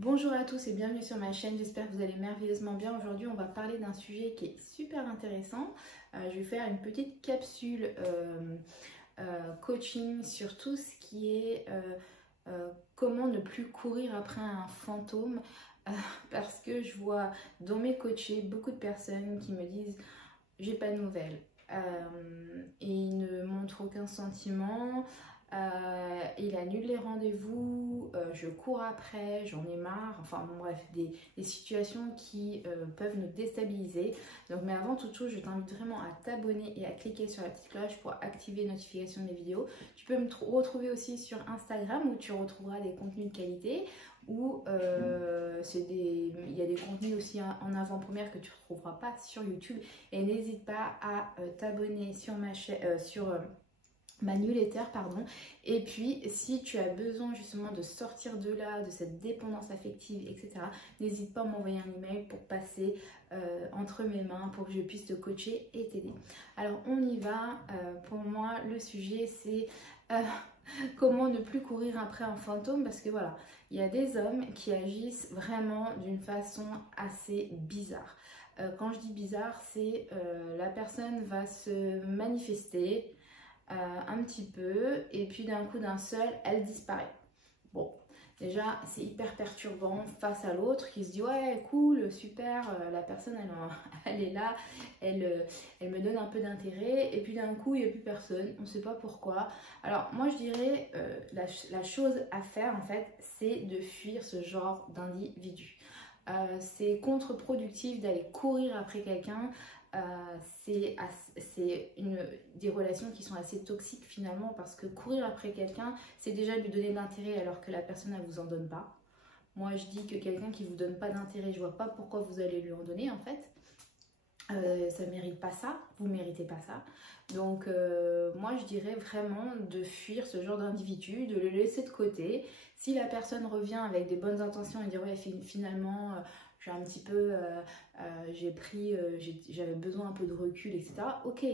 Bonjour à tous et bienvenue sur ma chaîne, j'espère que vous allez merveilleusement bien. Aujourd'hui on va parler d'un sujet qui est super intéressant. Je vais faire une petite capsule coaching sur tout ce qui est comment ne plus courir après un fantôme parce que je vois dans mes coachés beaucoup de personnes qui me disent j'ai pas de nouvelles et ils ne montrent aucun sentiment. Il annule les rendez-vous, je cours après, j'en ai marre, enfin bon bref, des situations qui peuvent nous déstabiliser. Donc mais avant toute chose, je t'invite vraiment à t'abonner et à cliquer sur la petite cloche pour activer les notifications de mes vidéos. Tu peux me retrouver aussi sur Instagram où tu retrouveras des contenus de qualité, où il y a des contenus aussi en avant-première que tu ne retrouveras pas sur YouTube. Et n'hésite pas à t'abonner sur ma chaîne, ma newsletter, pardon. Et puis si tu as besoin justement de sortir de là, de cette dépendance affective, etc., n'hésite pas à m'envoyer un email pour passer entre mes mains pour que je puisse te coacher et t'aider. Alors on y va. Pour moi le sujet c'est comment ne plus courir après un fantôme, parce que voilà, il y a des hommes qui agissent vraiment d'une façon assez bizarre. Quand je dis bizarre, c'est la personne va se manifester un petit peu et puis d'un coup d'un seul elle disparaît. Bon, déjà c'est hyper perturbant face à l'autre qui se dit ouais cool, super, la personne elle est là, elle me donne un peu d'intérêt et puis d'un coup il n'y a plus personne, on ne sait pas pourquoi. Alors moi je dirais la chose à faire en fait c'est de fuir ce genre d'individu. C'est contre-productif d'aller courir après quelqu'un. C'est des relations qui sont assez toxiques finalement, parce que courir après quelqu'un c'est déjà lui donner de l'intérêt alors que la personne elle vous en donne pas. Moi je dis que quelqu'un qui vous donne pas d'intérêt, je vois pas pourquoi vous allez lui en donner en fait. Ça mérite pas ça, vous méritez pas ça. Donc moi je dirais vraiment de fuir ce genre d'individu, de le laisser de côté. Si la personne revient avec des bonnes intentions et dire ouais finalement j'ai un petit peu j'avais besoin un peu de recul, etc., ok,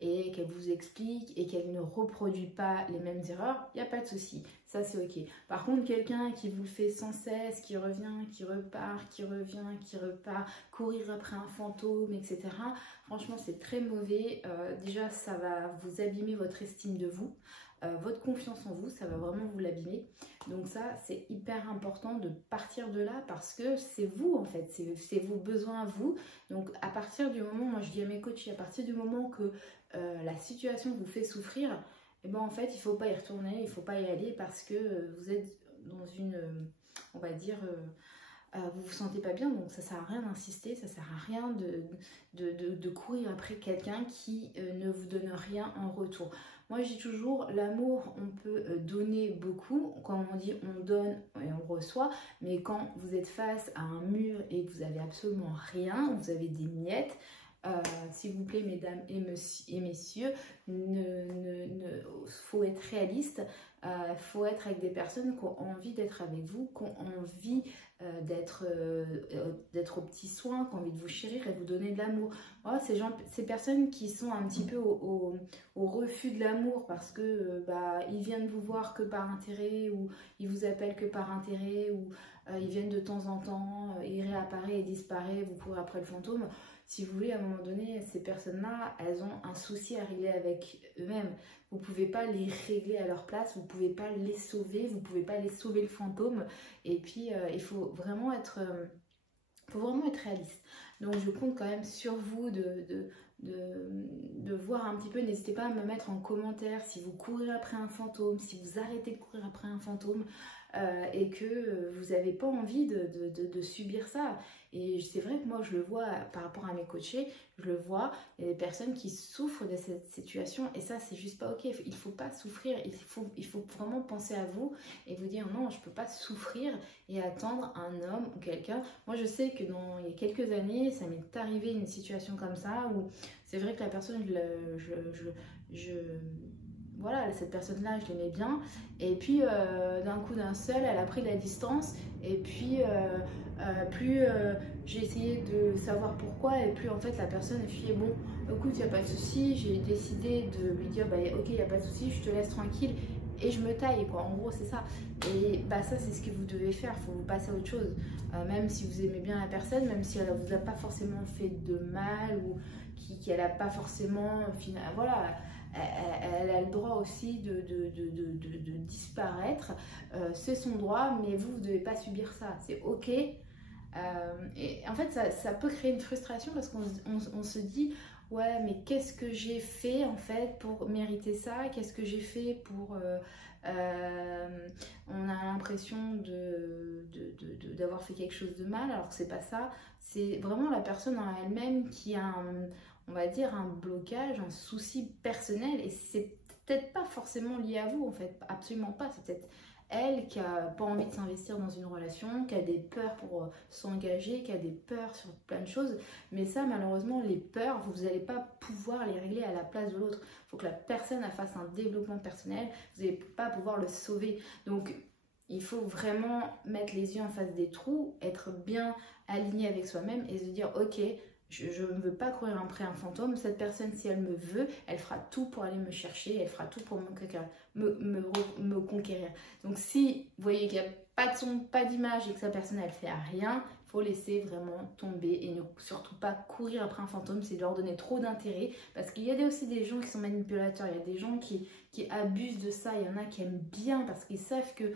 et qu'elle vous explique et qu'elle ne reproduit pas les mêmes erreurs, il n'y a pas de souci, ça c'est ok. Par contre quelqu'un qui vous le fait sans cesse, qui revient, qui repart, qui revient, qui repart, courir après un fantôme, etc., franchement c'est très mauvais. Déjà ça va vous abîmer votre estime de vous, votre confiance en vous, ça va vraiment vous l'abîmer. Donc ça c'est hyper important de partir de là, parce que c'est vous en fait, c'est vos besoins à vous. Donc à partir du moment, moi je dis à mes coachs, à partir du moment que la situation vous fait souffrir, et ben en fait il faut pas y retourner, il faut pas y aller, parce que vous êtes dans une, on va dire, vous vous sentez pas bien, donc ça sert à rien d'insister, ça sert à rien de courir après quelqu'un qui ne vous donne rien en retour. Moi je dis toujours, l'amour on peut donner beaucoup, comme on dit on donne et on reçoit, mais quand vous êtes face à un mur et que vous avez absolument rien, vous avez des miettes, s'il vous plaît mesdames et messieurs, faut être réaliste. Faut être avec des personnes qui ont envie d'être avec vous, qui ont envie d'être aux petits soins, qui ont envie de vous chérir et de vous donner de l'amour. Voilà, ces personnes qui sont un petit peu au refus de l'amour, parce que ils viennent vous voir que par intérêt, ou ils vous appellent que par intérêt, ou ils viennent de temps en temps, il réapparaît et disparaît, vous courez après le fantôme. Si vous voulez, à un moment donné, ces personnes-là, elles ont un souci à régler avec eux-mêmes. Vous ne pouvez pas les régler à leur place, vous ne pouvez pas les sauver, vous ne pouvez pas les sauver le fantôme. Et puis, il faut vraiment être réaliste. Donc, je compte quand même sur vous de voir un petit peu. N'hésitez pas à me mettre en commentaire si vous courez après un fantôme, si vous arrêtez de courir après un fantôme. Et que vous n'avez pas envie de subir ça. Et c'est vrai que moi je le vois par rapport à mes coachés, je le vois, il y a des personnes qui souffrent de cette situation, et ça c'est juste pas ok. Il faut pas souffrir, il faut vraiment penser à vous et vous dire non, je peux pas souffrir et attendre un homme ou quelqu'un. Moi je sais que il y a quelques années ça m'est arrivé une situation comme ça, où c'est vrai que la personne voilà, cette personne-là, je l'aimais bien. Et puis, d'un coup d'un seul, elle a pris de la distance. Et puis, plus j'ai essayé de savoir pourquoi, et plus en fait, la personne elle fuyait. Bon, écoute, il n'y a pas de souci. J'ai décidé de lui dire, bah, ok, il n'y a pas de souci, je te laisse tranquille. et je me taille, quoi. En gros, c'est ça. Et bah, ça, c'est ce que vous devez faire. Il faut vous passer à autre chose. Même si vous aimez bien la personne, même si elle ne vous a pas forcément fait de mal ou qu'elle n'a pas forcément. Voilà. Elle a le droit aussi de disparaître. C'est son droit, mais vous ne devez pas subir ça. C'est OK. Et en fait, ça peut créer une frustration parce qu'on se dit ouais, mais qu'est-ce que j'ai fait en fait pour mériter ça? Qu'est-ce que j'ai fait pour... on a l'impression d'avoir fait quelque chose de mal, alors que c'est pas ça. C'est vraiment la personne en elle-même qui a on va dire un blocage, un souci personnel, et c'est peut-être pas forcément lié à vous en fait, absolument pas. C'est peut-être elle qui a pas envie de s'investir dans une relation, qui a des peurs pour s'engager, qui a des peurs sur plein de choses. Mais ça, malheureusement, les peurs, vous n'allez pas pouvoir les régler à la place de l'autre. Il faut que la personne fasse un développement personnel. Vous n'allez pas pouvoir le sauver. Donc, il faut vraiment mettre les yeux en face des trous, être bien aligné avec soi-même et se dire, ok, je ne veux pas courir après un fantôme. Cette personne, si elle me veut, elle fera tout pour aller me chercher, elle fera tout pour me conquérir. Donc si vous voyez qu'il n'y a pas de son, pas d'image et que sa personne, elle fait rien, il faut laisser vraiment tomber et ne surtout pas courir après un fantôme, c'est leur donner trop d'intérêt. Parce qu'il y a aussi des gens qui sont manipulateurs, il y a des gens qui abusent de ça, il y en a qui aiment bien parce qu'ils savent que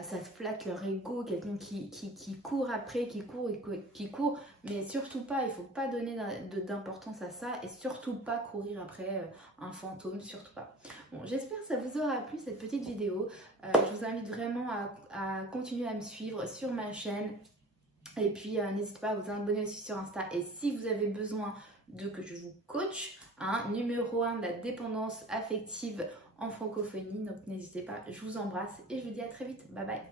ça flatte leur ego, quelqu'un qui court après, qui court, mais surtout pas, il ne faut pas donner d'importance à ça et surtout pas courir après un fantôme, surtout pas. Bon, j'espère que ça vous aura plu cette petite vidéo. Je vous invite vraiment à continuer à me suivre sur ma chaîne et puis n'hésitez pas à vous abonner aussi sur Insta, et si vous avez besoin que je vous coach, numéro 1 de la dépendance affective en francophonie, donc n'hésitez pas, je vous embrasse et je vous dis à très vite, bye bye.